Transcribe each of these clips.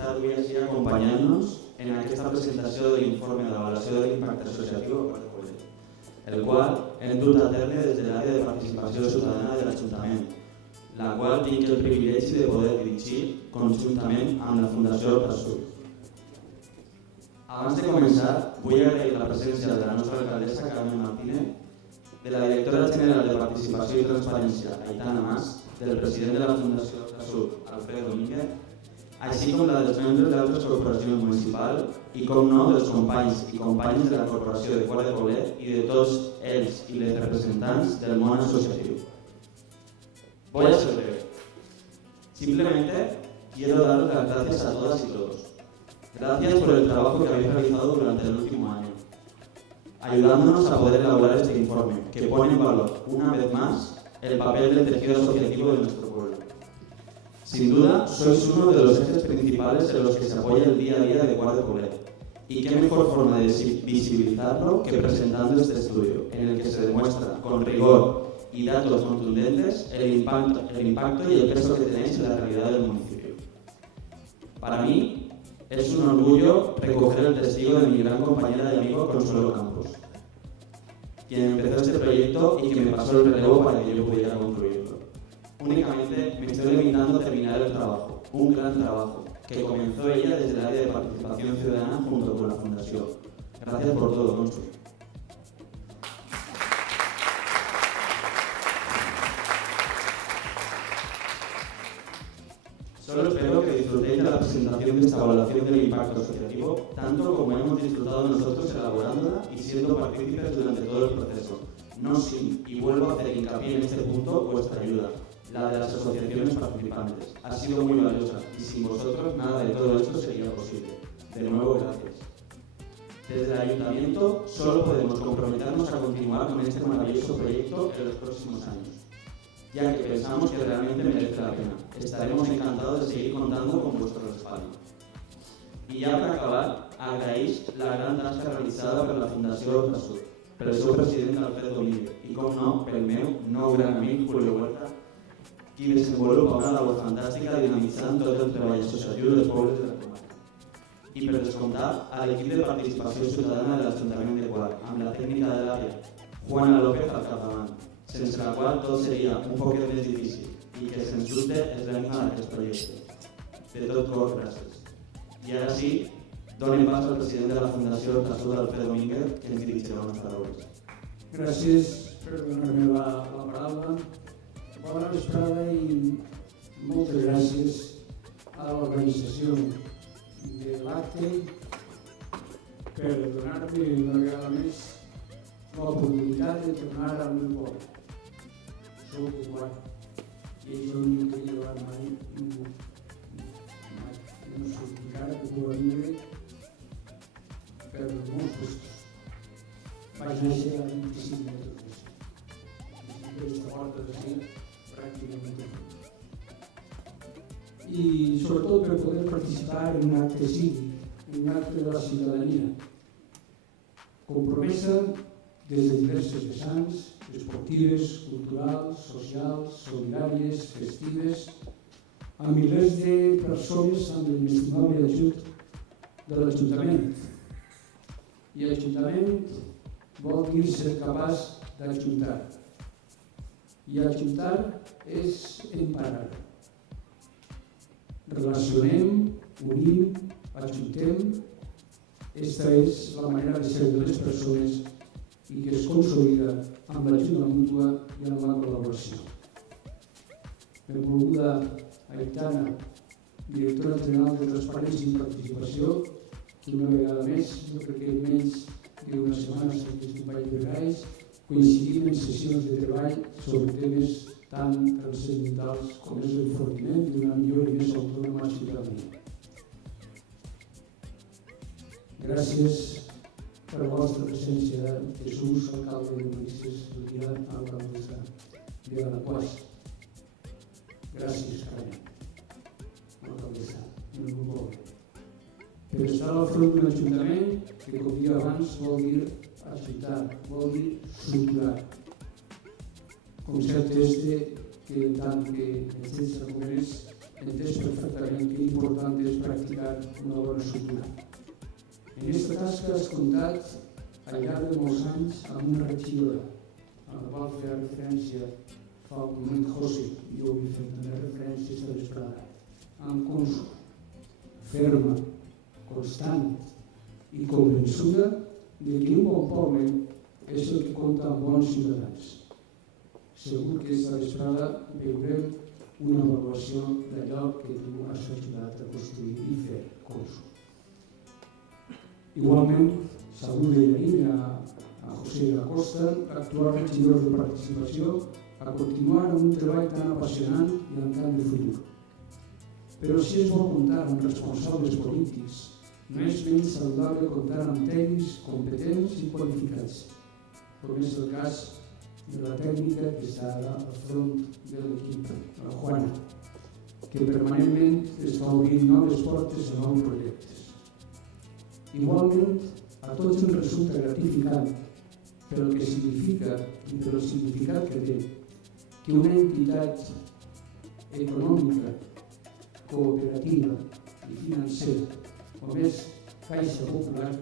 estar avui així acompanyant-nos en aquesta presentació de l'informe d'avaluació de l'impacte associatiu a Quart de Poblet, el qual hem dut a terme des de l'àrea de participació ciutadana de l'Ajuntament, la qual tinc el privilegi de poder dirigir conjuntament amb la Fundació Prasut. Abans de començar, vull agrair la presència de la nostra alcaldessa Carmen Martínez, de la directora general de Participació i Transparència, Aitana Mas, del president de la Fundació Prasut, Alfredo Domínguez, així com la dels membres d'altres corporacions municipals i, com no, dels companys i companyes de la Corporació de Quart de Poblet i de tots ells i les representants del món associatiu. Voy a ser breve. Simplemente quiero daros las gracias a todas y todos. Gracias por el trabajo que habéis realizado durante el último año, ayudándonos a poder elaborar este informe, que pone en valor, una vez más, el papel del tejido asociativo de nuestro pueblo. Sin duda, sois uno de los ejes principales en los que se apoya el día a día de Quart de Poblet. Y qué mejor forma de visibilizarlo que presentando este estudio, en el que se demuestra con rigor y datos contundentes el impacto y el peso que tenéis en la realidad del municipio. Para mí, es un orgullo recoger el testigo de mi gran compañera y amigo Consuelo Campos, quien empezó este proyecto y que me pasó el relevo para que yo pudiera concluirlo. Únicamente me estoy limitando a terminar el trabajo, un gran trabajo, que comenzó ella desde el área de participación ciudadana junto con la Fundación. Gracias por todo, Consu. Solo espero que disfrutéis de la presentación de esta evaluación del impacto asociativo, tanto como hemos disfrutado nosotros elaborándola y siendo partícipes durante todo el proceso. No sin, y vuelvo a hacer hincapié en este punto, vuestra ayuda, la de las asociaciones participantes. Ha sido muy valiosa y sin vosotros nada de todo esto sería posible. De nuevo, gracias. Desde el Ayuntamiento solo podemos comprometernos a continuar con este maravilloso proyecto en los próximos años, ya que pensamos que realmente merece la pena. Estaremos encantados de seguir contando con vuestro respaldo. Y ya para acabar, agraís la gran tasca realizada per la Fundació Prasut, pel seu president Alfredo Domínguez i, com no, pel meu nou gran amic Julio Huerta, qui desenvolupa una labor fantàstica dinamitzant tot el treball associatiu dels pobles de la comarca. I per descomptar, a l'equip de participació ciutadana de l'Ajuntament de Quart, amb la tècnica de l'àrea, Juana López al capdavant, sense la qual tot seria un poquet més difícil i que, sens dubte, és l'ànima d'aquest projecte. De tot cor, gràcies. I ara sí, donem pas al president de la Fundació Prasut, Alfredo Domínguez, que ens dirigirà unes paraules. Gràcies per donar-me la paraula. Bona vesprada i moltes gràcies a l'organització de l'acte per donar-me una vegada més l'oportunitat de tornar al meu poble. Soc de Quart i això no m'ho tenia davant mai ningú. No soc encara que puc viure per molts puestos. Vaig néixer a 25 metres d'aquesta porta d'ací, pràcticament. I sobretot per poder participar en un acte cívic, en un acte de la ciutadania, compromesa des de diverses vessants, esportives, culturals, socials, solidàries, festives, a milers de persones amb l'inestimable ajut de l'Ajuntament. I Ajuntament vol dir ser capaç d'ajuntar. I ajuntar és emparar. Relacionem, unim, ajuntem. Esta és la manera de ser de les persones i que es consolida amb l'ajuda mútua i amb la col·laboració. Benvolguda Aitana, directora general de Transparència i Participació, que una vegada més, jo crec que menys d'una setmana, els companys de Gais, coincidim en sessions de treball sobre temes tan transcendentals com és l'enfortiment d'una millor i més autònoma ciutadania. Gràcies per la vostra presència, Jesús, alcalde de Manises, Julià, alcaldessa de Alaquàs. Gràcies, Carme, alcaldessa del meu poble. Per estar al front d'un ajuntament que, com dia abans, vol dir ajuntar, vol dir structurar. Concepte este que, en tant que metges arguments, entès perfectament que important és practicar crear una bona estructura. En aquesta tasca has comptat al llarg de molts anys amb una regidora, a la qual feia referència fa un moment José, i jo vull fer també referència a vesprada, amb consum, ferma, constant i convençuda de que un bon poble és el que compta amb bons ciutadans. Segur que esta vesprada veurem una avaluació d'allò que tu has ajudat a construir i fer consum. Igualment, saludo i agraïm a José Acosta, actual regidor de participació, a continuar amb un treball tan apassionant i amb tant de futur. Però si es vol comptar amb responsables polítics, no és menys saludable comptar amb tècnics competents i qualificats, com és el cas de la tècnica que està ara al front de l'equip, la Juana, que permanentment està obrint noves portes a nous projectes. Igualment, a tots ens resulta gratificant pel que significa i pel significat que té que una entitat econòmica, cooperativa i financera com és Caixa Popular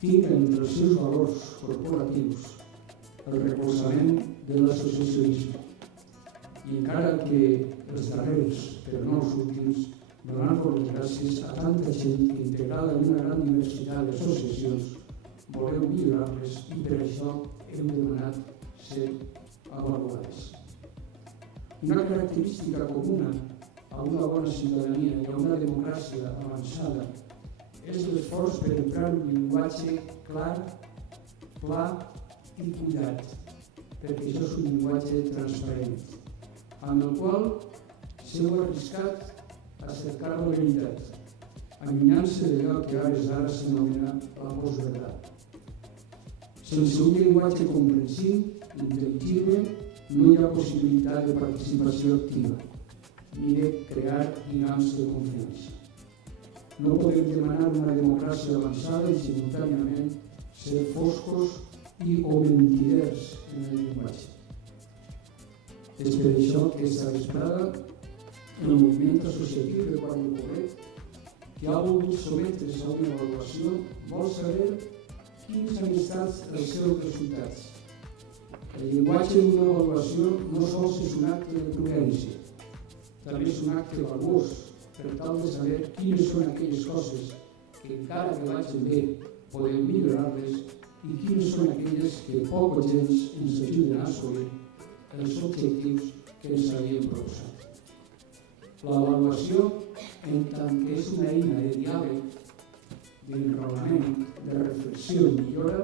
tinga entre els seus valors corporatius el recolzament de l'associacionisme. I encara que els darrers, però no els últims, donar-vos les gràcies a tanta gent que integrada en una gran diversitat d'associacions voleu millorar-les i per això heu demanat ser avaluades. Una característica comuna a una bona ciutadania i a una democràcia avançada és l'esforç per emprar un llenguatge clar, pla i cuidat, perquè això és un llenguatge transparent, amb el qual s'heu arriscat a cercar la veritat, allunyant-se d'allò que a hores d'ara s'anomena la postverdad. Sense un llenguatge comprensiu, intel·ligible, no hi ha possibilitat de participació activa, ni de crear lligams de confiança. No podem demanar una democràcia avançada i simultàniament ser foscos i o mentiders en el llenguatge. És per això que aquesta vesprada el moviment associatiu de Quart de Poblet, que ha volgut sotmetre's a una avaluació, vol saber quins han estat els seus resultats. El llenguatge d'una avaluació no sols és un acte de prudència, també és un acte valuós per tal de saber quines són aquelles coses que encara que vagin bé podem millorar-les i quines són aquelles que poc o gens ens ajuden a assolir els objectius que ens havíem proposat. L'avaluació, en tant que és una eina de diàleg, d'enraonament, de reflexió i millora,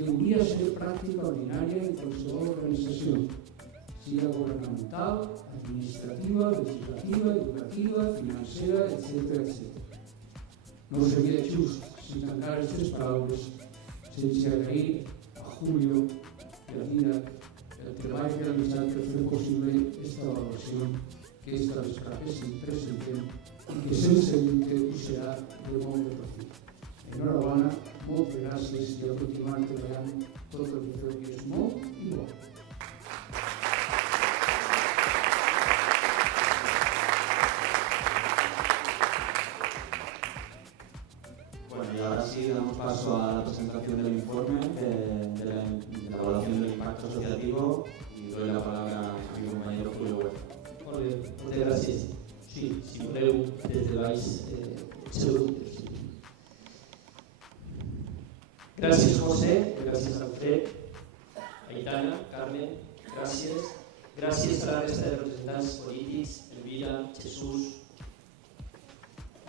hauria ser pràctica ordinària en qualsevol organització, sigui governamental, administrativa, legislativa, educativa, financera, etc. No seria just si tancar aquestes paraules sense agrair a Julio i a Dídac el treball realitzat per fer possible aquesta avaluació que esta vesprada és imprescindible i que sense dubte us serà de molt de profit. Enhorabona, moltes gràcies i a continuar treballant tot el que feu que és molt i bo. Bueno, y ahora sí damos paso a la presentación del informe de la evaluación del impacto asociativo y doy la palabra a mi compañero Julio Huerta. Molt bé, moltes gràcies. Sí, si voleu, des de baix, segur. Gràcies, José, gràcies a Alfred, Aitana, Carmen, gràcies. Gràcies a la resta de representants polítics, Elvira, Jesús.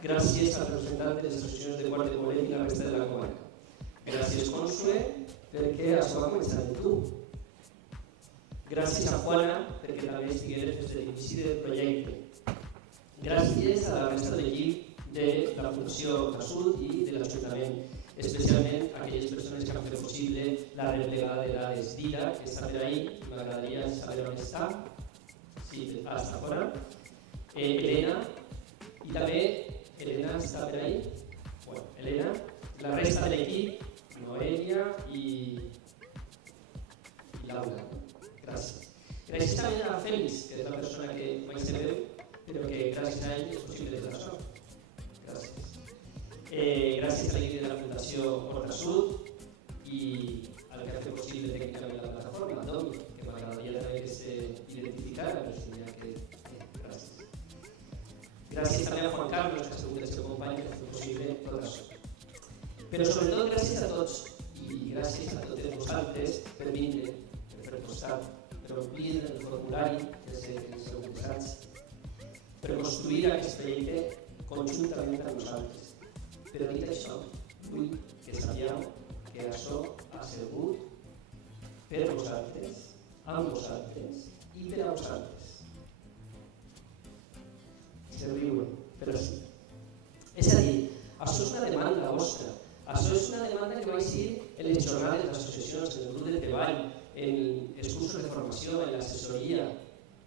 Gràcies als representants de les associacions de Quart de Poblet i la resta de la comarca. Gràcies, Consue, perquè això va començar amb tu. Gràcies a Juana, perquè també estigués des de l'inici del projecte. Gràcies a la resta de l'equip de la Fundació Casut i de l'Ajuntament, especialment a aquelles persones que han fet possible la replegada de l'AES Dídac, que està per ahí, m'agradaria saber on està, sí, està fora. Elena, i també Elena està per ahí, bueno, Elena, la resta de l'equip, Noelia i Laura. Gràcies. Gràcies també a Félix, que és la persona que mai se veu, però que gràcies a ell és possible fer això. Gràcies. gràcies a l'equip de la Fundació Horta Sud i al que ha fet possible tècnicament la plataforma, el Domi, que m'agradaria també que s'identificara, però si n'hi ha que... Gràcies. Gràcies també a Juan Carlos, que ha sigut el seu company, que ha fet possible tot això. Però sobretot gràcies a tots i gràcies a totes vosaltres per vindre, per fer costat, per omplir el formulari des dels interessats, per construir aquest projecte conjuntament amb nosaltres. Però dit això, vull que sapigueu que això ha sigut per vosaltres, amb vosaltres i per a vosaltres. Se riuen, però sí. És a dir, això és una demanda vostra. Això és una demanda que va ser en les jornades de les associacions, en el grup de treball, en els cursos de formació, en l'assessoria,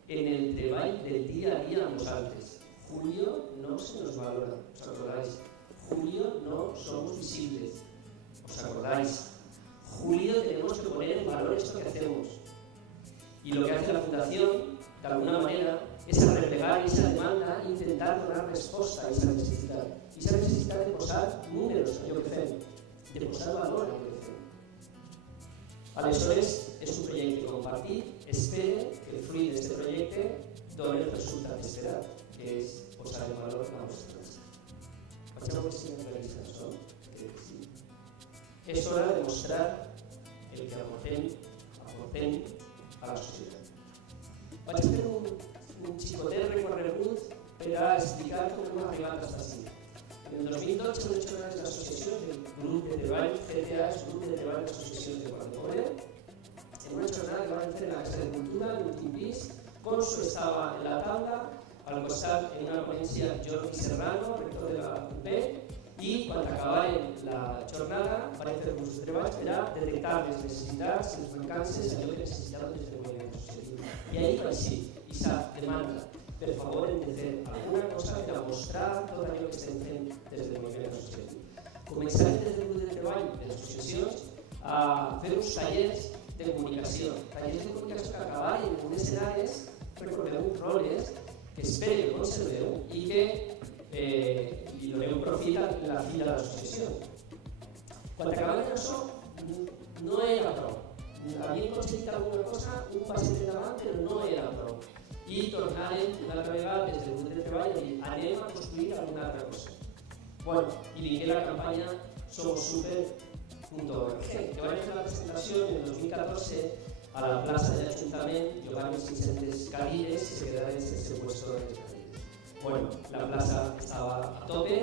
en el treball del dia a dia amb vosaltres. Julio no se nos valora, ¿os acordáis? Julio no somos visibles, ¿os acordáis? Julio tenemos que poner en valor esto que hacemos. Y lo que hace la Fundación, de alguna manera, es arreplegar esa demanda e intentar donar resposta a esa necessitat. I esa necessitat de posar números a allò que fem, de posar valor a allò que fem. Aleshores, és un projecte compartit, espero que el fruit d'aquest projecte doni el resultat esperat, que és posar en valor la vostra tasca. Vaig a veure si hem realitzat això, crec que sí. És hora de mostrar el que aportem a la societat. Vaig fer un xicotet recorregut per a explicar com hem arribat fins ací. En el 2012, en les jornades d'associacions, el grup de treball CTA, el grup de treball d'associacions de Guadalajara, en una jornada que vam fer a la Casa de Cultura, en l'últim pis, Conso estava en la taula, al costat en una ponència Jordi Serrano, rector de la UP, i quan acabàvem la jornada vam fer uns treballs per a detectar les necessitats, les mancances, allò que necessitàvem des del moviment associatiu. I ahir va ser aquesta demanda. Per favor, hem de fer alguna cosa per a mostrar tot allò que estem fent des del moviment associatiu. Començarem des del grup de treball de les associacions a fer uns tallers de comunicació. Tallers de comunicació que acabarem en unes edades, recordeu roles, que espero que conserveu i que li doneu profit a la fi de l'associació. Quan acabàvem això, no era prou. Havíem aconseguit alguna cosa, un passet endavant, però no era prou. I tornàrem una altra vegada des del grup de treball a dir anem a construir alguna altra cosa. Bueno, i vingué la campanya SomosSuper.org, que vam fer la presentació en el 2014 a la plaça de l'Ajuntament, llogàvem 500 cadires i se quedaven sense puesto de les cadires. Bueno, la plaça estava a tope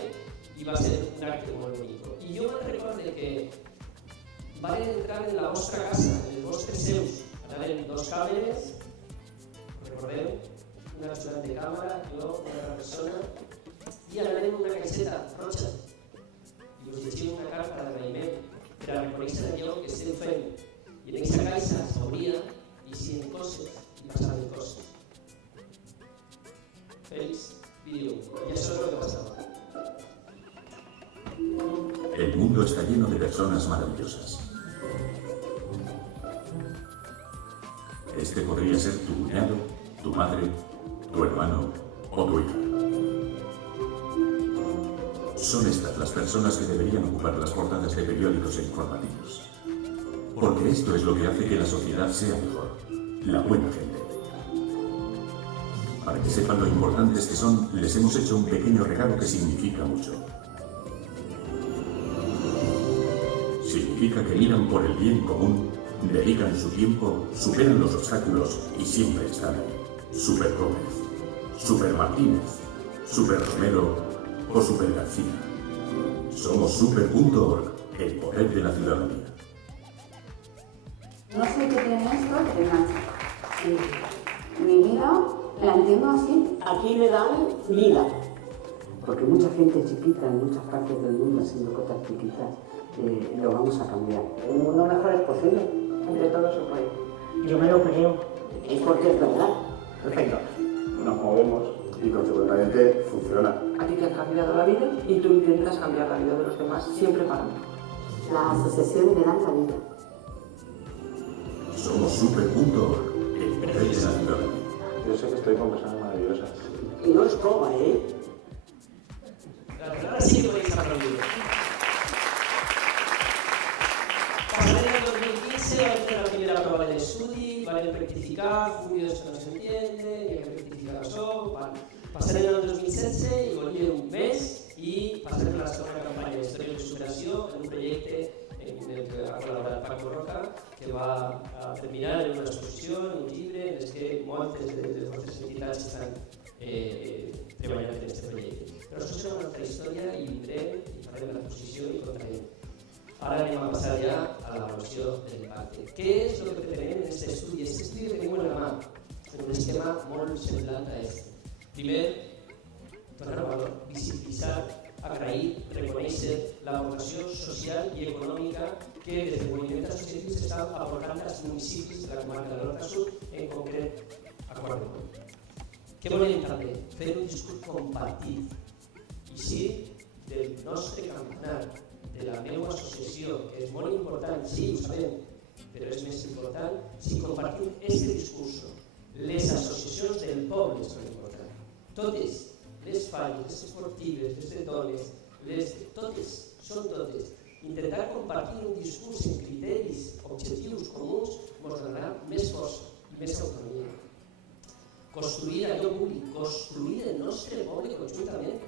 i va ser un acte molt bonic. I jo me'n recordo que van entrar en la vostra casa, en els vostres seus, anaven 2 càmeres, recordeu, una ajudant de càmera, jo, una altra persona, i anaven una caixeta roja i us llegim una carta d'agraïment per a reconèixer allò que estem fent. I en aquesta caixa s'obria i eixien coses i passaven coses. Félix, vídeo. I això és el que passava. El mundo está lleno de personas maravillosas. Este podría ser tu cuñado, tu madre, tu hermano o tu hija. Son estas las personas que deberían ocupar las portadas de periódicos e informativos. Porque esto es lo que hace que la sociedad sea mejor, la buena gente. Para que sepan lo importantes que son, les hemos hecho un pequeño regalo que significa mucho. Significa que miran por el bien común, dedican su tiempo, superan los obstáculos y siempre están ahí. Super Gómez, Super Martínez, Super Romero o Super García. Somos Super.org, el poder de la ciudadanía. No sé qué tiene esto que engancha. Mi vida la entiendo así. Aquí le dan vida. Porque mucha gente chiquita en muchas partes del mundo, haciendo cosas chiquitas, lo vamos a cambiar. Un mundo mejor es posible. Entre todos se puede. Yo me lo creo. Es porque es verdad. Perfecto. Nos movemos y consecuentemente funciona. A ti te ha cambiado la vida y tú intentas cambiar la vida de los demás siempre para mejor. Las asociaciones le dan la vida. Somos Super.org, el poder de la ciudadanía. Yo sé que estoy con personas maravillosas. Y no es broma, ¿eh? Gracias. Ahora sí que podéis aplaudir. Passarem al 2015, va fer la primera prova de l'estudi, van rectificar, furios que no s'entiende, hi ha que rectificar això, passarem al 2016 i volia un mes i passarem a la segona campanya d'història de superació en un projecte en el que ha col·laborat Paco Roca, que va terminar en una exposició, en un llibre, en què moltes de les nostres entitats estan treballant en aquest projecte. Però això serà una altra història i vindrem i farem de l'exposició i contarem. Ara anem a passar ja a l'avaluació de l'impacte. Què és el que pretenem en aquest estudi? Aquest estudi que tenim a la mà, en un esquema molt semblant a aquest. Primer, donar valor, visibilitzar, agrair, reconèixer l'aportació social i econòmica que des del moviment associatiu s'està aportant als municipis de la comarca de l'Horta Sud, en concret a Quart de Poblet. Què volem també? Fer un discurs compartit. I sí, del nostre campionat, de la meva associació, que és molt important, sí, ho sabem, però és més important si compartim aquest discurs. Les associacions del poble són importants. Totes, les falles, les esportives, les de dones, totes, són totes. Intentar compartir un discurs en criteris, objectius comuns, ens donarà més força i més autonomia. Construir allò públic, construir el nostre poble conjuntament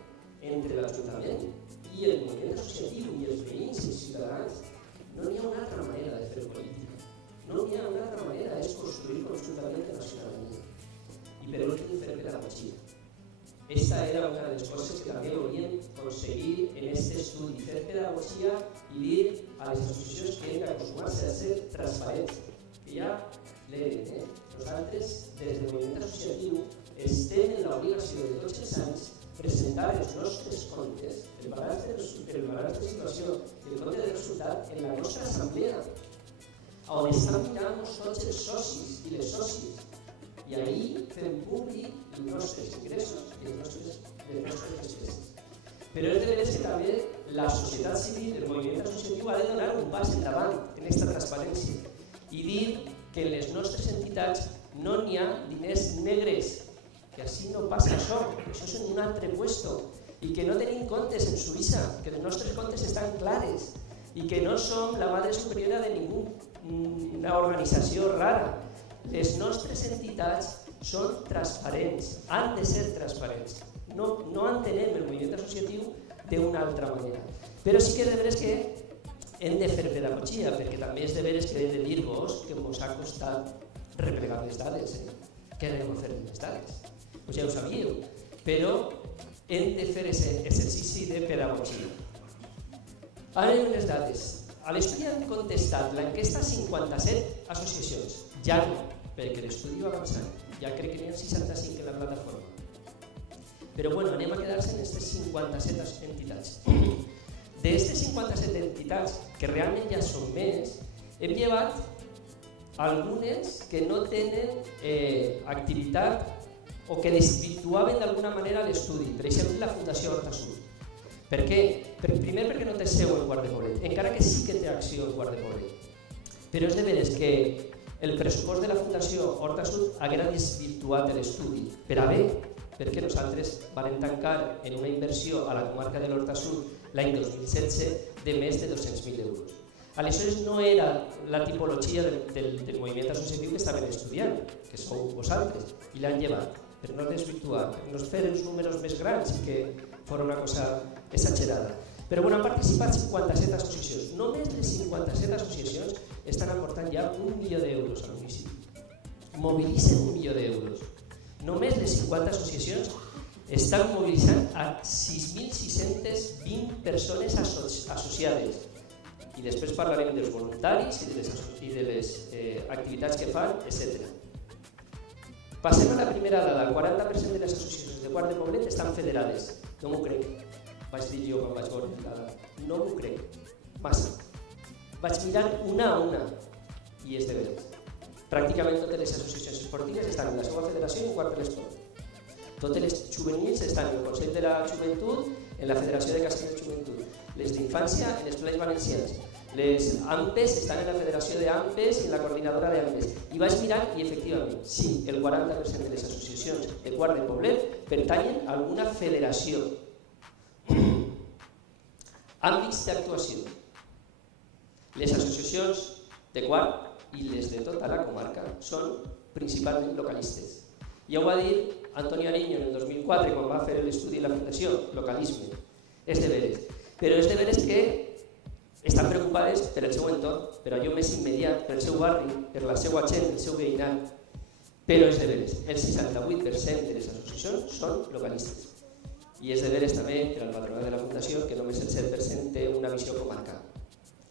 entre l'Ajuntament i el moviment associatiu i els veïns i els ciutadans. No hi ha una altra manera de fer política. No hi ha una altra manera, és construir conjuntament la ciutadania. I per últim, fer pedagogia. Esta era una de les coses que també volíem aconseguir en aquest estudi, fer pedagogia i dir a les associacions que hem d'acostumar-se a ser transparents, que ja l'eren. Nosaltres, des del moviment associatiu, estem en l'obligació de tots els anys presentar els nostres comptes, el balanç de situació i el compte de resultat en la nostra assemblea, on estan mirant tots els socis i les socis. I ahir fem públic els nostres ingressos i les nostres despeses. Però és de veres que també la societat civil, el moviment associatiu, ha de donar un pas endavant en aquesta transparència i dir que en les nostres entitats no n'hi ha diners negres, que així no passa això és en un altre puesto, i que no tenim comptes en Suïssa, que els nostres comptes estan clares, i que no som la madre superiora de ninguna organització rara. Les nostres entitats són transparents, han de ser transparents. No entenem el moviment associatiu d'una altra manera. Però sí que és de veres que hem de fer pedagogia, perquè també és de veres que hem de dir-vos que ens ha costat replegar les dades, que hem de fer les dades. Pues ja ho sabíeu, però hem de fer aquest exercici de pedagogia. Ara anem les dades. A l'estudi han contestat l'enquesta 57 associacions. Ja no, perquè l'estudi va avançant. Ja crec que n'hi ha 65 en la plataforma. Però bueno, anem a quedar-se en aquestes 57 entitats. D'aquestes 57 entitats, que realment ja són més, hem llevat algunes que no tenen activitat o que desvirtuaven d'alguna manera l'estudi. Per exemple, la Fundació Horta Sud. Per què? Primer perquè no té seu en Quart de Poblet, encara que sí que té acció en Quart de Poblet. Però és de veres que el pressupost de la Fundació Horta Sud haguera desvirtuat l'estudi. Per a bé, perquè nosaltres vam tancar en una inversió a la comarca de l'Horta Sud l'any 2016 de més de 200.000 euros. Aleshores no era la tipologia del moviment associatiu que estaven estudiant, que sou vosaltres, i l'han llevat, per no desvirtuar, per no fer els números més grans i que fos una cosa exagerada. Però bueno, han participat 57 associacions. Només les 57 associacions estan aportant ja 1 milió d'euros al municipi. Mobilitzen 1 milió d'euros. Només les 50 associacions estan mobilitzant a 6.620 persones associades. I després parlarem dels voluntaris i de les activitats que fan, etc. Passem a la primera dada. El 40% de les associacions de Quart de Poblet estan federades. No m'ho crec. Vaig dir jo quan vaig veure la dada. No m'ho crec. Massa. Vaig mirar una a una i és de veres. Pràcticament totes les associacions esportives estan en la seva federació i en Quart de l'Esport. Totes les juvenils estan en el Consell de la Joventut, en la Federació de Castell de Joventut. Les d'infància en els Plens Valencians. Les AMPES estan en la Federació d'AMPES i en la Coordinadora d'AMPES. I vaig mirar i efectivament, sí, el 40% de les associacions de Quart de Poblet pertanyen a alguna federació. Àmbits d'actuació. Les associacions de quart i les de tota la comarca són principalment localistes. Ja ho va dir Antonio Ariño en el 2004 quan va fer l'estudi de la Fundació, localisme. És de veres. Però és de veres que estan preocupades per el seu entorn, per allò més immediat, per el seu barri, per la seva gent, el seu veïnat. Però és de veres, el 68% de les associacions són localistes. I és de veres també per al patronat de la Fundació que només el 7% té una visió comarcal.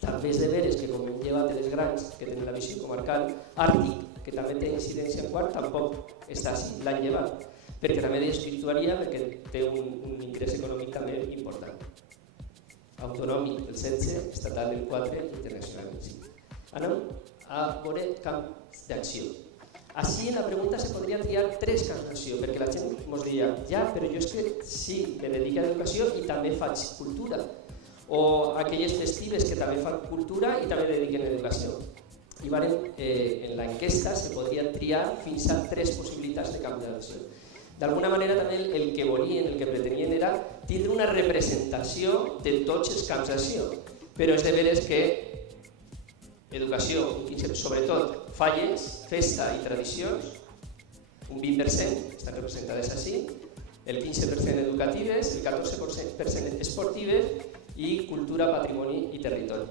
També és de veres que com hem llevat les grans que tenen la visió comarcal, Àrtic, que també té incidència en quart, tampoc està així, l'han llevat, perquè també desvirtuaria perquè té un ingrés econòmic també important. Autonòmic el 16, estatal el 4, internacional el 5. Anem a veure camps d'acció. Així en la pregunta se podria triar 3 camps d'acció, perquè la gent ens diria, ja, però jo és que sí, me dedico a l'educació i també faig cultura. O aquelles festives que també fan cultura i també dediquen a l'educació. I en l'enquesta se podrien triar fins a 3 possibilitats de camp d'acció. D'alguna manera també el que volien, el que pretenien era tindre una representació de tots els camps d'acció, però és de veres que educació, sobretot falles, festa i tradicions, un 20% estan representades així, el 15% educatives, el 14% esportives i cultura, patrimoni i territori.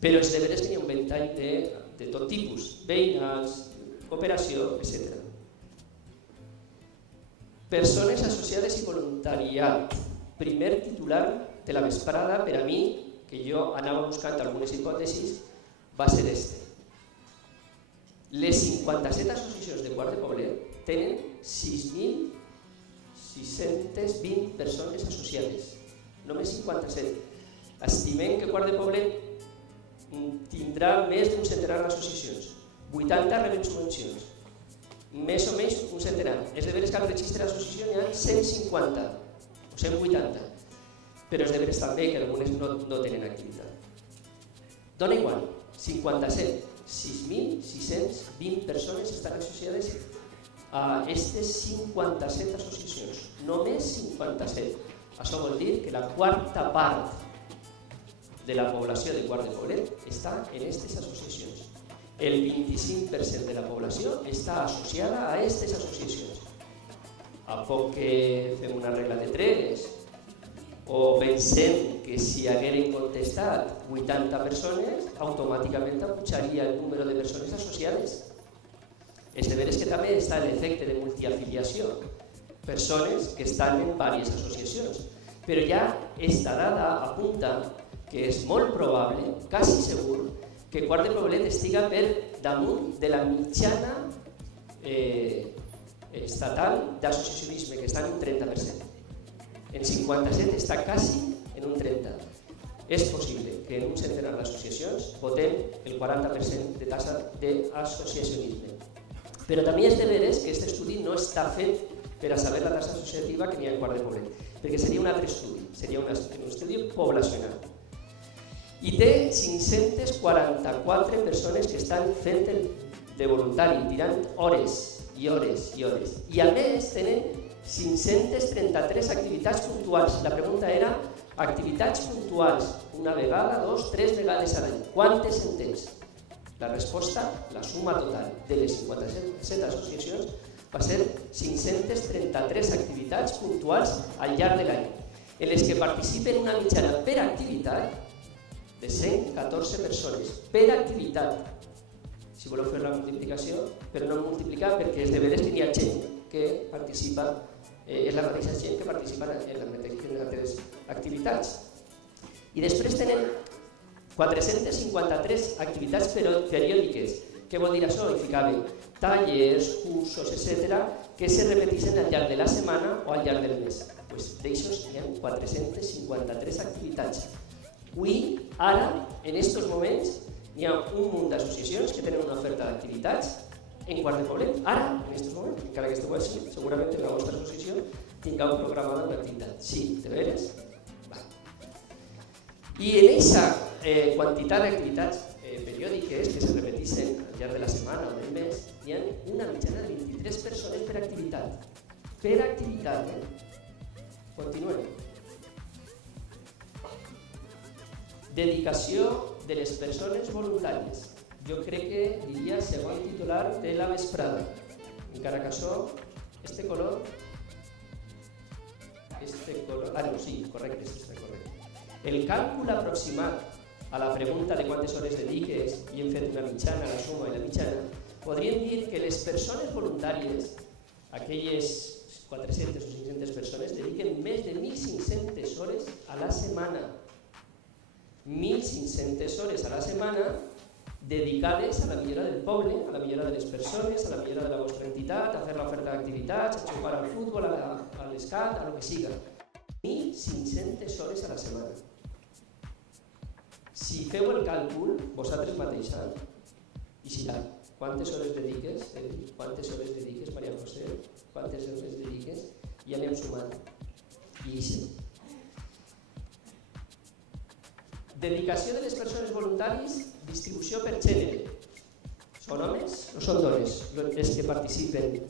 Però és de veres que hi ha un ventall de tot tipus, veïnals, cooperació, etc. Persones associades i voluntariat. Primer titular de la vesprada, per a mi, que jo anava buscant algunes hipòtesis, va ser este. Les 57 associacions de Quart de Poblet tenen 6.620 persones associades. Només 57. Estimem que Quart de Poblet tindrà més d'un centenar d'associacions. 80 reben subvencions. Més o menys un centenar. És de veres que al registre d'associacions hi ha 150 o 180. Però és de veres també que algunes no tenen activitat. Dona igual, 57, 6.620 persones estan associades a aquestes 57 associacions. Només 57. Això vol dir que la quarta part de la població de Quart de Poblet està en aquestes associacions. El 25% de la població està associada a aquestes associacions. A poc que fem una regla de 3 o pensem que si hagueren contestat 80 persones, automàticament pujaria el número de persones associades. És de veres que també està l'efecte de multiafiliació. Persones que estan en diverses associacions. Però ja esta dada apunta que és molt probable, quasi segur, que Quart de Poblet estiga per damunt de la mitjana estatal d'associacionisme, que està en un 30%. En 57 està quasi en un 30%. És possible que en un centenar d'associacions votem el 40% de tassa d'associacionisme. Però també és de veres que aquest estudi no està fet per a saber la tassa associativa que n'hi ha en Quart de Poblet, perquè seria un altre estudi, seria un estudi poblacional. I té 544 persones que estan fent de voluntari, tirant hores i hores i hores. I a més tenen 533 activitats puntuals. La pregunta era, activitats puntuals, una vegada, 2, 3 vegades a l'any. Quantes en tens? La resposta, la suma total de les 57 associacions, va ser 533 activitats puntuals al llarg de l'any, en les que participen una mitjana per activitat de 114 persones per activitat. Si voleu fer la multiplicació, però no multiplicar perquè és de veres que n'hi ha gent que participa, és la mateixa gent que participa en les altres activitats. I després tenen 453 activitats periòdiques. Què vol dir això? Hi ficaven tallers, cursos, etc., que se repeteixen al llarg de la setmana o al llarg del mes. D'aixòs hi ha 453 activitats. Avui, ara, en aquests moments, hi ha un munt d'associacions que tenen una oferta d'activitats en Quart de Poblet. Ara, en aquests moments, encara que esteu així, segurament en la vostra associació tingueu programada una activitat. Sí, de veres? I en aquesta quantitat d'activitats periòdiques que se repeteixen al llarg de la setmana o del mes, hi ha una mitjana de 23 persones per activitat. Per activitat, Continuem. Dedicació de les persones voluntàries. Jo crec que diria segon titular de la vesprada. Encara que això, este color... no, sí, correcte, este correcte. El càlcul aproximat a la pregunta de quantes hores dediques, i hem fet una mitjana, la suma i la mitjana, podríem dir que les persones voluntàries, aquelles 400 o 500 persones, dediquen més de 1.500 hores a la setmana. 1.500 hores a la setmana dedicades a la millora del poble, a la millora de les persones, a la millora de la vostra entitat, a fer l'oferta d'activitats, a jugar al futbol, a l'escat, a lo que siga. 1.500 hores a la setmana. Si feu el càlcul, vosaltres mateixa, i si quantes hores dediques, quantes hores dediques, Maria José, quantes hores dediques, i anem sumant. I ixen. Dedicació de les persones voluntaris, distribució per gènere. Són homes o són dones els que participen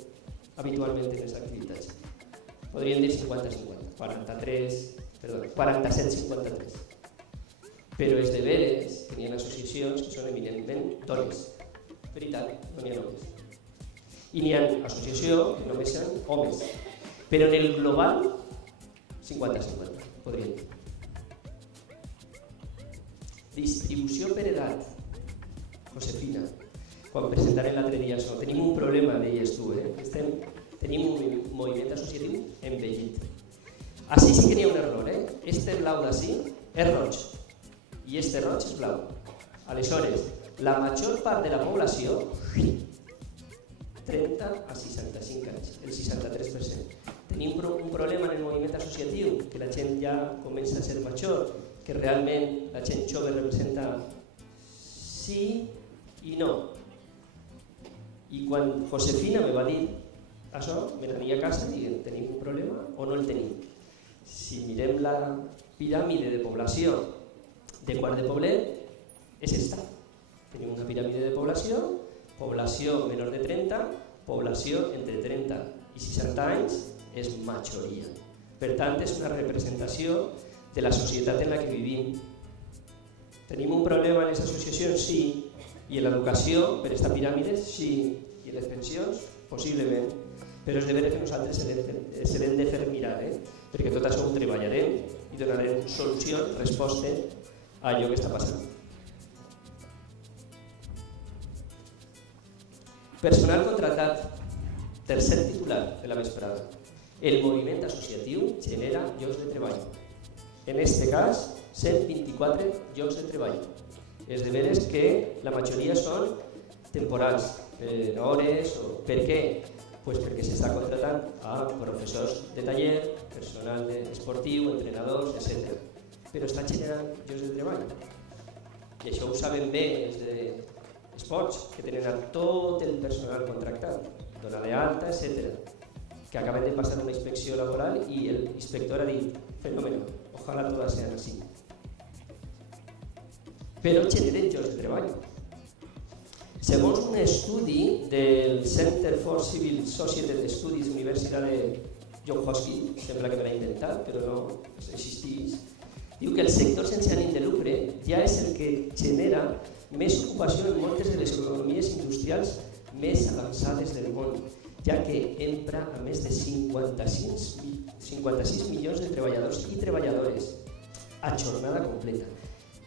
habitualment en les activitats? Podríem dir 50-50, 47-53. Però és de veres que n'hi ha associacions que són eminentment dones. Veritat, no n'hi ha homes. I n'hi ha associacions que només són homes. Però en el global, 50-50, podríem dir. Distribució per edat. Josefina, quan presentaré l'altre dia això, tenim un problema, deies tu, tenim un moviment associatiu envellit. Així sí que n'hi ha un error, Este blau d'ací és roig i este roig és blau. Aleshores, la major part de la població, 30 a 65 anys, el 63%. Tenim un problema en el moviment associatiu, que la gent ja comença a ser major, que realment la gent jove representa sí i no. I quan Josefina me va dir això, me n'ania a casa dient, tenim un problema o no el tenim? Si mirem la piràmide de població de Quart de Poblet, és esta. Tenim una piràmide de població, població menor de 30, població entre 30 i 60 anys, és majoria. Per tant, és una representació de la societat en la que vivim. Tenim un problema en les associacions? Sí. I en l'educació, per aquesta piràmide? Sí. I en les pensions? Possiblement. Però és de veure que nosaltres se l'hem de fer mirar, perquè tot això ho treballarem i donarem solució, resposta a allò que està passant. Personal contratat, tercer titular de la vesprada. El moviment associatiu genera llocs de treball. En aquest cas, 124 llocs de treball. És de veres que la majoria són temporals, per hores. Per què? Perquè s'està contratant a professors de taller, personal esportiu, entrenadors, etc. Però està generant llocs de treball. I això ho saben bé els d'esports, que tenen a tot el personal contractat, donar d'alta, etc. Que acaben de passar una inspecció laboral i l'inspector ha dit, fenómeno, ojalá todas sean así. Però generen llocs de treball. Segons un estudi del Center for Civil Society Studies, Universitat de John Hopkins, sembla que me l'ha inventat, però no existeix, diu que el sector sense ànim de lucre ja és el que genera més ocupació en moltes de les economies industrials més avançades del món, ja que empra a més de 56 milions de treballadors i treballadores a jornada completa.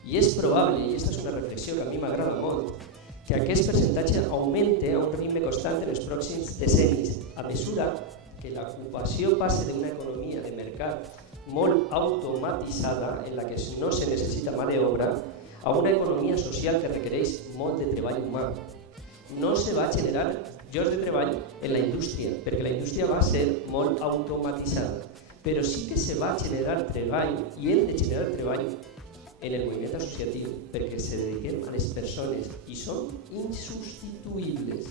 I és probable, i aquesta és una reflexió que a mi m'agrada molt, que aquest percentatge augmente a un ritme constant en els pròxims decennis, a mesura que l'ocupació passe d'una economia de mercat molt automatitzada, en la que no se necessita mà d'obra, a una economia social que requereix molt de treball humà. No se va generar llocs de treball en la indústria, perquè la indústria va ser molt automatitzada, però sí que se va generar treball i hem de generar treball en el moviment associatiu, perquè se dediquem a les persones i són insubstituïbles.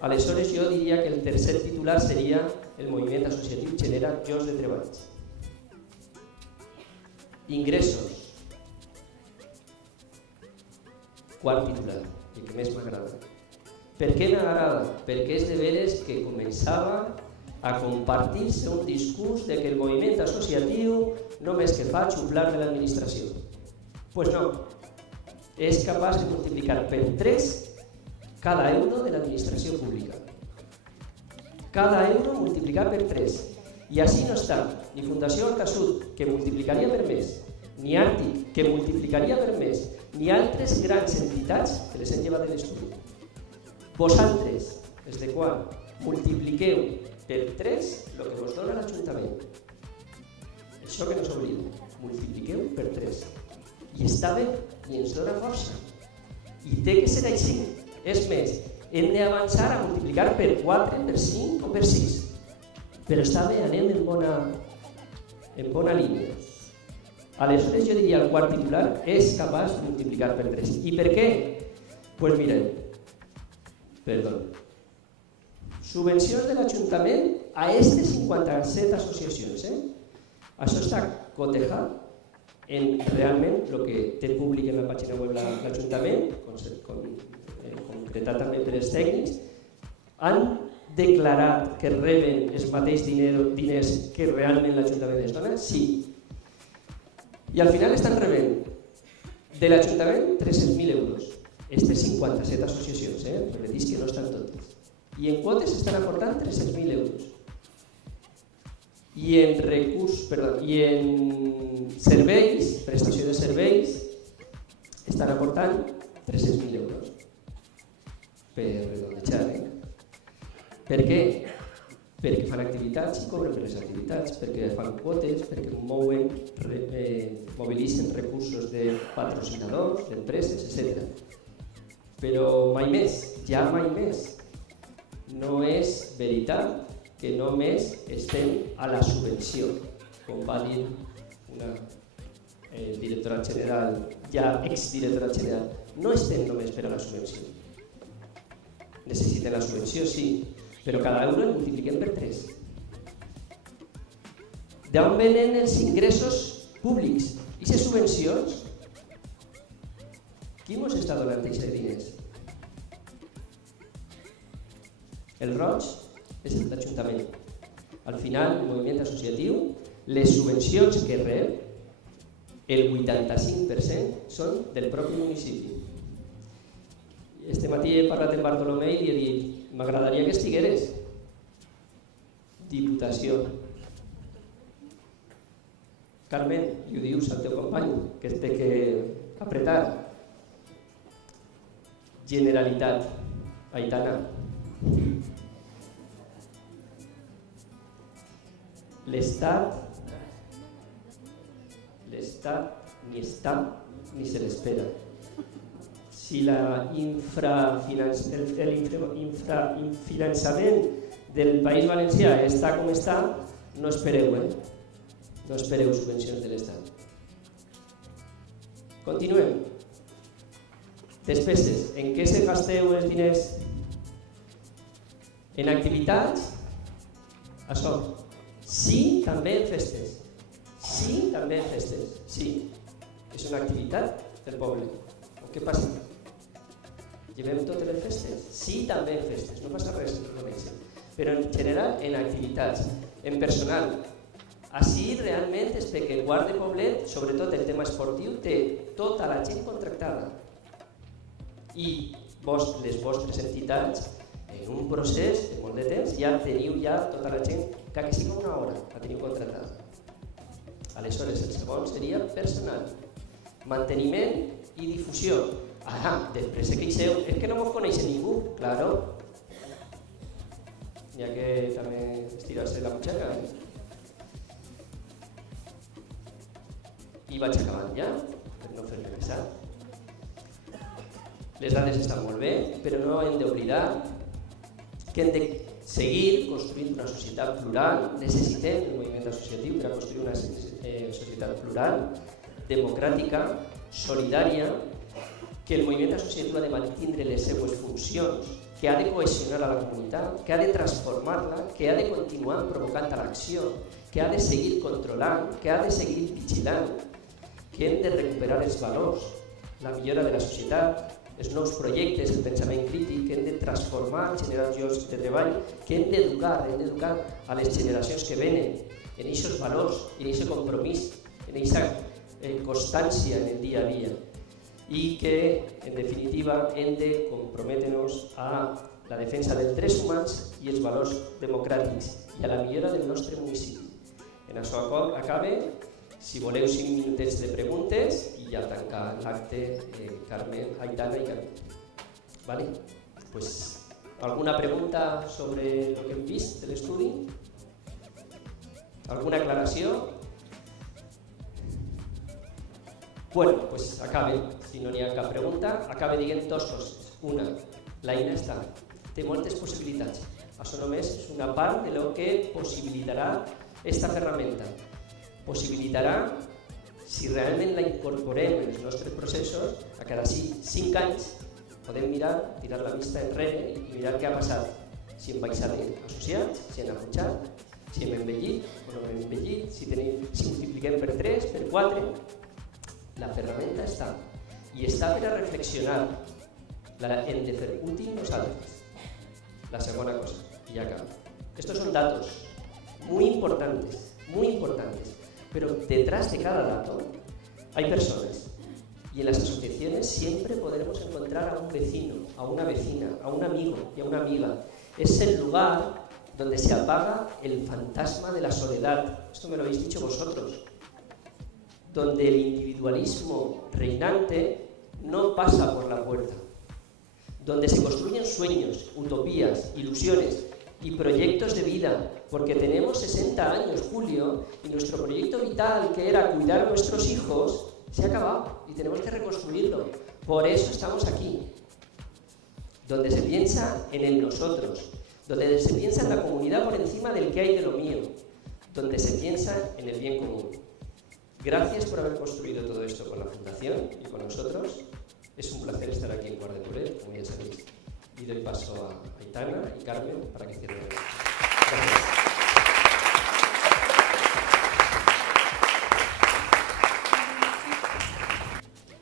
Aleshores jo diria que el tercer titular seria el moviment associatiu genera llocs de treball. Ingressos. Quart titular, el que més m'agrada. Per què m'agrada? Perquè és de veres que començava a compartir-se un discurs de que el moviment associatiu només que fa xuplar de l'administració. Pues no, és capaç de multiplicar per 3 cada euro de l'administració pública. Cada euro multiplicat per 3. I així no està ni Fundació Alcasud, que multiplicaria per més, ni Àrtic, que multiplicaria per més, ni altres grans entitats que les hem llevat de l'estudi. Vosaltres, des de quan multipliqueu per 3 el que vos dona l'Ajuntament. Això que no s'oblida, multipliqueu per 3. I està bé, i ens dona força. I té que ser així. És més, hem d'avançar a multiplicar per 4, per 5 o per 6. Però està bé, anem en bona línia. Aleshores jo diria el quart titular és capaç de multiplicar per 3. I per què? Doncs mireu, subvencions de l'Ajuntament a aquestes 57 associacions. Això està cotejat en realment el que té públic en la pàgina web de l'Ajuntament, concretat també per els tècnics, han declarat que reben els mateixos diners que realment l'Ajuntament es dona? Sí. I al final estan rebent de l'Ajuntament 300.000 euros. Aquestes 57 associacions, repetís que no estan totes. I en quotes estan aportant 300.000 euros. I en serveis, prestació de serveis, estan aportant 300.000 euros. Per redondejar, Per què? Perquè fan activitats i cobren per les activitats, perquè fan quotes, perquè mobilitzen recursos de patrocinadors, d'empreses, etc. Però mai més, ja mai més. No és veritat que només estem a la subvenció, com va dir el directorat general, ja exdirectorat general. No estem només per a la subvenció. Necessiten la subvenció, sí, però cada euro el multipliquem per 3. D'on venen els ingressos públics? I les subvencions? Qui ens està donant aquests diners? El roig és l'Ajuntament. Al final, el moviment associatiu, les subvencions que rep, el 85% són del propi municipi. Este matí he parlat amb Bartolomé i he dit m'agradaria que estigueres. Diputació. Carmen, i ho dius al teu company, que té que apretar. Generalitat. Aitana. L'Estat ni està ni se l'espera. Si el infrafinançament del País Valencià està com està, no espereu, no espereu subvencions de l'Estat. Continuem. Despeses. En què se gasteu els diners? En activitats? Això. Sí, també en festes. Sí, també en festes. Sí. És una activitat del poble. Què passa? Llevem totes les festes? Sí, també en festes, no passa res, però en general en activitats, en personal. Així realment és perquè el Guard de Poblet, sobretot el tema esportiu, té tota la gent contractada. I les vostres entitats, en un procés de molt de temps, ja teniu tota la gent, que sigui una hora, la teniu contractada. Aleshores, el segon seria personal. Manteniment i difusió. Després se queixeu, és que no mos coneix ningú, claro. N'hi ha que també estirar-se la butxaca. I vaig acabant ja, per no fer regressar. Les dades estan molt bé, però no hem d'oblidar que hem de seguir construint una societat plural. Necessitem el moviment associatiu per a construir una societat plural, democràtica, solidària, que el moviment associatiu ha de mantindre les seues funcions, que ha de cohesionar a la comunitat, que ha de transformar-la, que ha de continuar provocant a l'acció, que ha de seguir controlant, que ha de seguir vigilant, que hem de recuperar els valors, la millora de la societat, els nous projectes, el pensament crític, que hem de transformar, generar llocs de treball, que hem d'educar a les generacions que venen en aquests valors, en aquest compromís, en aquesta constància en el dia a dia i que, en definitiva, hem de comprometre-nos a la defensa dels drets humans i els valors democràtics i a la millora del nostre municipi. En això acabe. Si voleu 5 minutets de preguntes i ja tancar l'acte Carmen, Aitana i Carmen. Vale? Pues, alguna pregunta sobre el que hem vist de l'estudi? Alguna aclaració? Bueno, pues acabe, si no n'hi ha cap pregunta, acabe dient dues coses. Una, l'eina té moltes possibilitats. Això només és una part de lo que possibilitarà esta ferramenta. Possibilitarà, si realment la incorporem en els nostres processos, a cada 5 anys podem mirar, tirar la vista enrere i mirar què ha passat. Si hem baixat associats, si hem apujat, si hem envellit o no hem envellit, si multipliquem per 3, per 4. La ferramenta està. I està per a reflexionar. Hem de fer útil nosaltres. La segona cosa, y ya acabo. Estos son datos muy importantes, pero detrás de cada dato hay personas. Y en las asociaciones siempre podremos encontrar a un vecino, a una vecina, a un amigo y a una amiga. Es el lugar donde se apaga el fantasma de la soledad. Esto me lo habéis dicho vosotros. Donde el individualismo reinante no pasa por la puerta. Donde se construyen sueños, utopías, ilusiones y proyectos de vida, porque tenemos 60 años, Julio, y nuestro proyecto vital, que era cuidar a nuestros hijos, se ha acabado y tenemos que reconstruirlo. Por eso estamos aquí, donde se piensa en el nosotros, donde se piensa en la comunidad por encima del que hay de lo mío, donde se piensa en el bien común. Gracias por haber construido todo esto con la Fundación y con nosotros. Es un placer estar aquí en Quart de Poblet, como ya sabéis. Y doy paso a Aitana y Carmen para que cierren. Gracias.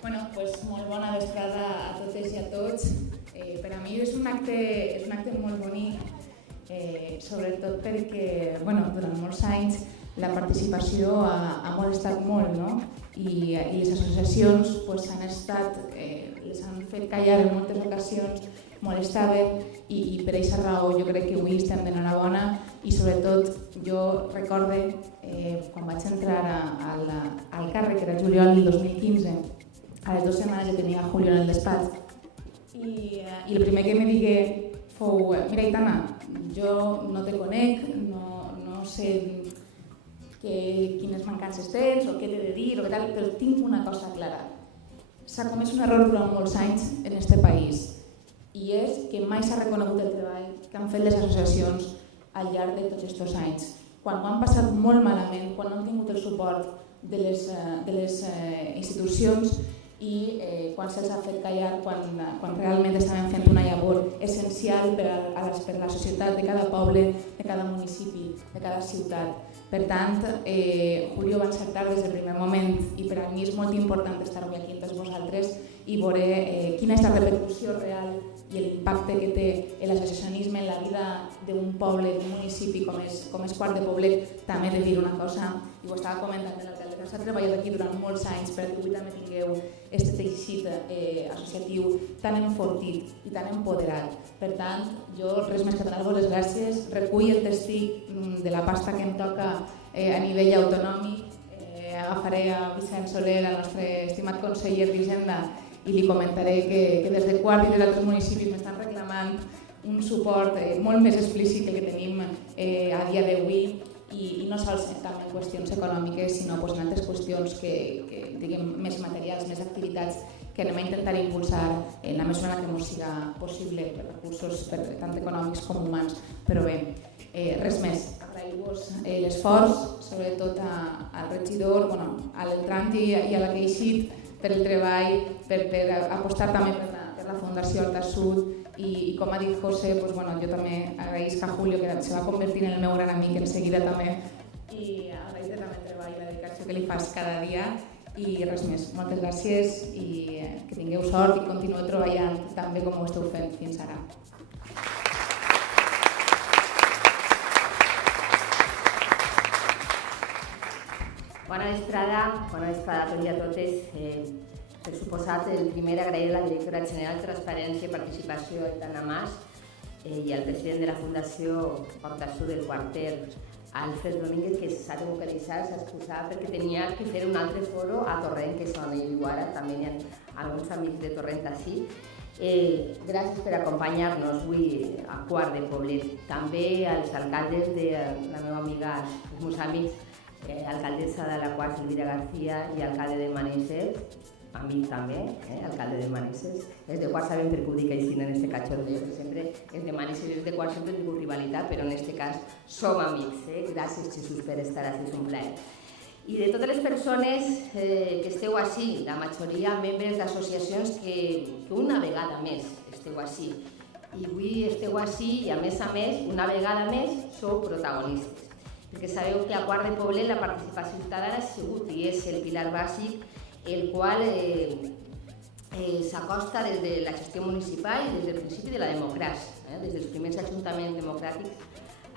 Bueno, pues molt bona vesprada a totes i a tots. Per a mi és un acte molt bonic, sobretot perquè durant molts anys la participació ha molestat molt, no? I les associacions les han fet callar en moltes ocasions, molestaven i per aquesta raó jo crec que avui estem d'enhorabona i sobretot jo recorde quan vaig entrar al càrrec, que era el juliol del 2015, a les 2 setmanes ja tenia Julio en el despatx i el primer que me digué fou: mira, Aitana, jo no te conec, no sé quines mancances tens o què t'he de dir o què tal, però tinc una cosa clara. S'ha comès un error durant molts anys en aquest país i és que mai s'ha reconegut el treball que han fet les associacions al llarg de tots aquests anys. Quan ho han passat molt malament, quan no han tingut el suport de les institucions i quan se'ls ha fet callar, quan realment estaven fent una llavor essencial per a la societat de cada poble, de cada municipi, de cada ciutat. Per tant, Julio va encertar des del primer moment i per a mi és molt important estar avui aquí amb vosaltres i veure quina és la repercussió real i l'impacte que té l'associacionisme en la vida d'un poble, d'un municipi com és Quart de Poblet. També he de dir una cosa, i ho estava comentant amb l'alcalde, que s'ha treballat aquí durant molts anys perquè avui també tingueu aquest teixit associatiu tan enfortit i tan empoderat. Per tant, jo res més que donar-vos les gràcies, recull el testig de la pasta que em toca a nivell autonòmic, agafaré a Vicent Soler, el nostre estimat conseller d'Hisenda, i li comentaré que des de Quart i dels altres municipis m'estan reclamant un suport molt més explícit que el que tenim a dia d'avui i no sols també en qüestions econòmiques, sinó en altres qüestions més materials, més activitats que anem a intentar impulsar en la mesura que ens siga possible per recursos tant econòmics com humans. Però bé, res més. Agrair-vos l'esforç, sobretot al regidor, a l'entrant i a la que ha eixit per el treball, per apostar també per la Fundació Alta Sud i com ha dit José, jo també agraïsc a Julio, que se va convertir en el meu gran amic en seguida també, i agraïsc també el treball i la dedicació que li fas cada dia I res més, moltes gràcies i que tingueu sort i continueu treballant tan bé com ho esteu fent fins ara. Bona vesprada a tots i a totes. Per suposat, el primer agrair a la directora general de Transparència i Participació, Aitana Mas, i al president de la Fundació Porta Sud del Quarter, Alfred Domínguez, que s'ha de vocalitzar, s'ha excusat perquè tenia que fer un altre foro a Torrent, que és on ell viu ara, també hi ha alguns amics de Torrent així. Gràcies per acompanyar-nos avui a Quart de Poblet. També als alcaldes de la meva amiga, els meus amics, alcaldessa de la Quart, Elvira García, i alcalde de Manises, amic també, alcalde de Manises. Els de Quart saben per què ho dic així en aquest cachondeo, que sempre els de Manises i els de Quart sempre tinc rivalitat, però en aquest cas som amics. Gràcies, Jesús, per estar aquí, és un plaer. I de totes les persones que esteu així, la majoria membres d'associacions que una vegada més esteu així. I avui esteu així i a més, una vegada més, sou protagonistes. Perquè sabeu que a Quart de Poblet la participació ciutadana ha sigut i és el pilar bàsic el qual s'acosta des de la gestió municipal i des del principi de la democràcia. Des dels primers ajuntaments democràtics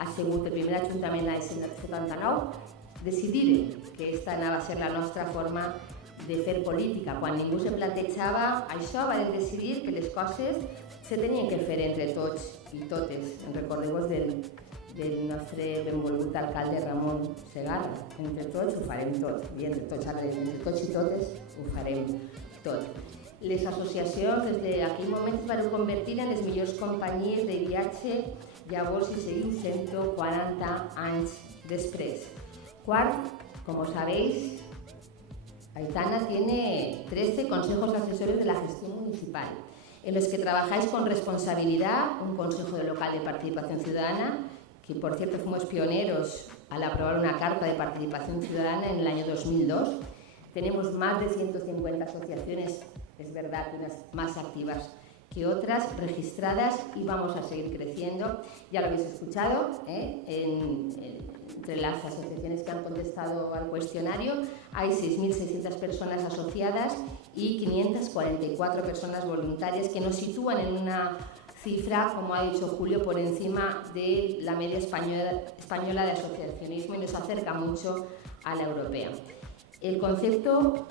ha sigut el primer ajuntament l'any 79, decidir que aquesta anava a ser la nostra forma de fer política. Quan ningú se plantejava això, vam decidir que les coses se tenien que fer entre tots i totes. Recordeu-vos del nostre benvolgut alcalde Ramon Segarra. Entre tots ho farem tot, i entre tots i totes ho farem tot. Les associacions des d'aquell moment es van convertir en les millors companyies de viatge, llavors hi seguim sent 40 anys després. Quart, como sabéis, Aitana tiene 13 consejos asesores de la gestión municipal, en los que trabajáis con responsabilidad, un consejo local de participación ciudadana, que por cierto fuimos pioneros al aprobar una carta de participación ciudadana en el año 2002. Tenemos más de 150 asociaciones, es verdad, unas más activas que otras, registradas, y vamos a seguir creciendo. Ya lo habéis escuchado, entre las asociaciones que han contestado al cuestionario hay 6.600 personas asociadas y 544 personas voluntarias, que nos sitúan en una cifra, como ha dicho Julio, por encima de la media española de asociacionismo y nos acerca mucho a la europea. El concepto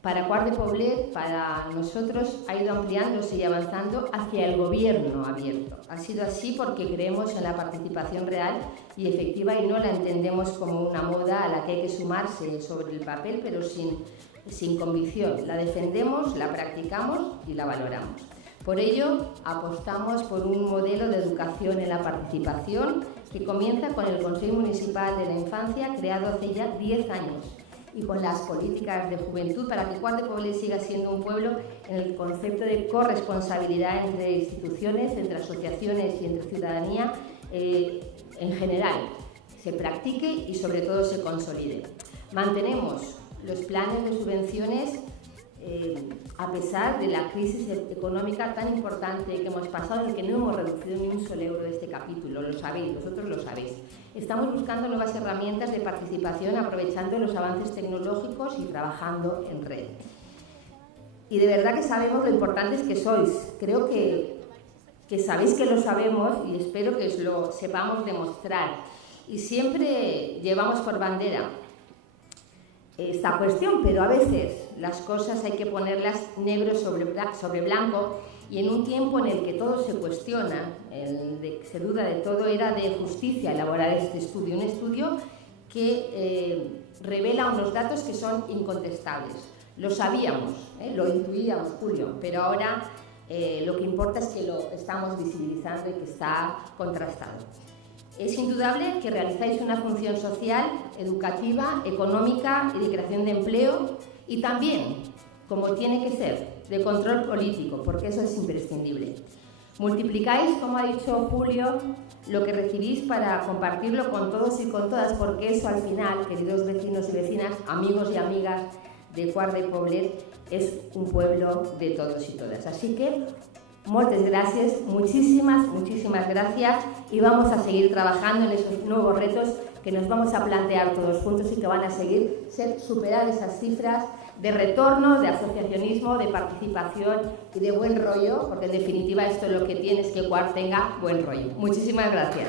para Quart de Poblet, para nosotros, ha ido ampliándose y avanzando hacia el gobierno abierto. Ha sido así porque creemos en la participación real y efectiva y no la entendemos como una moda a la que hay que sumarse sobre el papel, pero sin convicción. La defendemos, la practicamos y la valoramos. Por ello, apostamos por un modelo de educación en la participación que comienza con el Consejo Municipal de la Infancia, creado hace ya 10 años, y con las políticas de juventud para que Quart de Poblet siga siendo un pueblo en el concepto de corresponsabilidad entre instituciones, entre asociaciones y entre ciudadanía en general, se practique y sobre todo se consolide. Mantenemos los planes de subvenciones a pesar de la crisis económica tan importante que hemos pasado, en el que no hemos reducido ni un solo euro de este capítulo, lo sabéis, vosotros lo sabéis. Estamos buscando nuevas herramientas de participación, aprovechando los avances tecnológicos y trabajando en red. Y de verdad que sabemos lo importantes que sois. Creo que sabéis que lo sabemos y espero que os lo sepamos demostrar. Y siempre llevamos por bandera esta cuestión, pero a veces las cosas hay que ponerlas negro sobre blanco, y en un tiempo en el que todo se cuestiona, se duda de todo, era de justicia elaborar este estudio, un estudio que revela unos datos que son incontestables. Lo sabíamos, lo intuíamos, Julio, pero ahora lo que importa es que lo estamos visibilizando y que está contrastado. Es indudable que realizáis una función social, educativa, económica y de creación de empleo, y también, como tiene que ser, de control político, porque eso es imprescindible. Multiplicáis, como ha dicho Julio, lo que recibís para compartirlo con todos y con todas, porque eso al final, queridos vecinos y vecinas, amigos y amigas de Quart de Poblet, es un pueblo de todos y todas. Así que moltes gràcies, muchísimas gracias, y vamos a seguir trabajando en esos nuevos retos que nos vamos a plantear todos juntos y que van a seguir superar esas cifras de retorno, de asociacionismo, de participación y de buen rollo, porque en definitiva esto es lo que tiene, es que Quart tenga buen rollo. Muchísimas gracias.